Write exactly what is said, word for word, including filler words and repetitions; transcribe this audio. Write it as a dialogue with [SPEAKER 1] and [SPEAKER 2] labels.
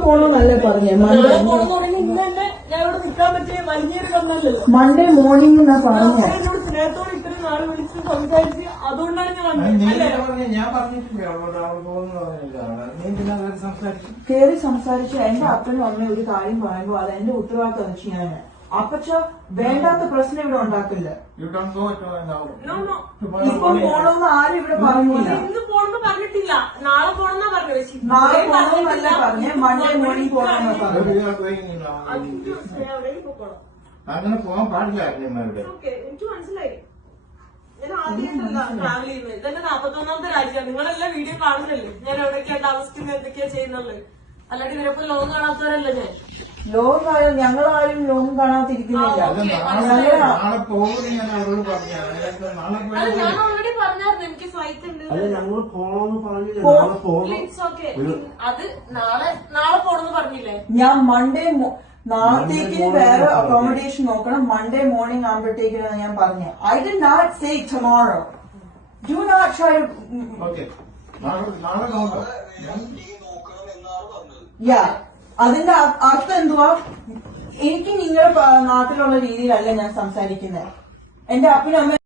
[SPEAKER 1] പോണോന്നല്ലേ പറഞ്ഞേ? മൺഡേ
[SPEAKER 2] ഞാൻ ഇവിടെ നിൽക്കാൻ പറ്റിയ വലിയൊരു കന്നല്ലല്ലോ.
[SPEAKER 1] മൺഡേ മോർണിംഗ് എന്നാ പറഞ്ഞേ.
[SPEAKER 2] എന്നോട് സ്നേഹത്തോടെ ഇത്രയും നാള് വിളിച്ച് സംസാരിച്ച് അതുകൊണ്ടാണ് ഞാൻ
[SPEAKER 1] കേറി സംസാരിച്ചു. എന്റെ അപ്പനും അമ്മയും ഒരു കാര്യം പറയുമ്പോ അത് എന്റെ ഉത്തരവാദിത്തം ചെയ്യാന്. അപ്പച്ച വേണ്ടാത്ത പ്രശ്നം ഇവിടെ ഉണ്ടാക്കില്ല. ഇപ്പൊ പോണോന്ന് ആരും ഇവിടെ പറഞ്ഞില്ല.
[SPEAKER 2] ഇന്ന് പോണെന്ന് പറഞ്ഞിട്ടില്ല, നാളെ പോണെന്നാ പറഞ്ഞത്.
[SPEAKER 1] നാളെ പോണോന്നല്ല പറഞ്ഞേ, മൺഡേ മോർണിംഗ് പോണെന്നാ പറഞ്ഞു.
[SPEAKER 3] അങ്ങനെ പോകാൻ പാടില്ല.
[SPEAKER 2] എനിക്ക് മനസ്സിലായി. ഞാൻ ആദ്യമായിട്ടല്ല ട്രാവൽ ചെയ്യുന്നത്. ഇതെന്റെ നാപ്പത്തൊന്നാമത്തെ രാജ്യമാണ്. നിങ്ങളെല്ലാം വീഡിയോ കാണുന്നല്ലേ ഞാൻ എവിടെയൊക്കെയാ താമസിക്കുന്നത്, എന്തൊക്കെയാ ചെയ്യുന്നുള്ളത്. അല്ലാണ്ട് ഇവരൊപ്പം ലോകം കാണാത്തവരല്ല ഞാൻ.
[SPEAKER 1] ലോകം കാണാൻ ഞങ്ങളാരും ലോകം കാണാതിരിക്കുന്നില്ല.
[SPEAKER 3] നാളെ പോകുമെന്ന് ഞാൻ അവരോട് പറഞ്ഞു.
[SPEAKER 2] ഞാൻ ഓൾറെഡി പറഞ്ഞായിരുന്നു എനിക്ക് ഫ്ലൈറ്റ് ഉണ്ട്.
[SPEAKER 4] ഞങ്ങൾ പോണെന്ന് പറഞ്ഞില്ല.
[SPEAKER 2] It's okay. അത് നാളെ നാളെ പോണെന്ന് പറഞ്ഞില്ലേ?
[SPEAKER 1] ഞാൻ മൺഡേ നാളത്തേക്ക് വേറെ അക്കോമഡേഷൻ നോക്കണം. മൺഡേ മോർണിംഗ് ആകുമ്പോഴത്തേക്കാണ് ഞാൻ പറഞ്ഞത്. I did not say tomorrow. Do not try. Yeah, അതിന്റെ അർത്ഥം എന്തുവാ? എനിക്ക് നിങ്ങളുടെ നാട്ടിലുള്ള രീതിയിലല്ല ഞാൻ സംസാരിക്കുന്നത്. എന്റെ അപ്പനും അമ്മ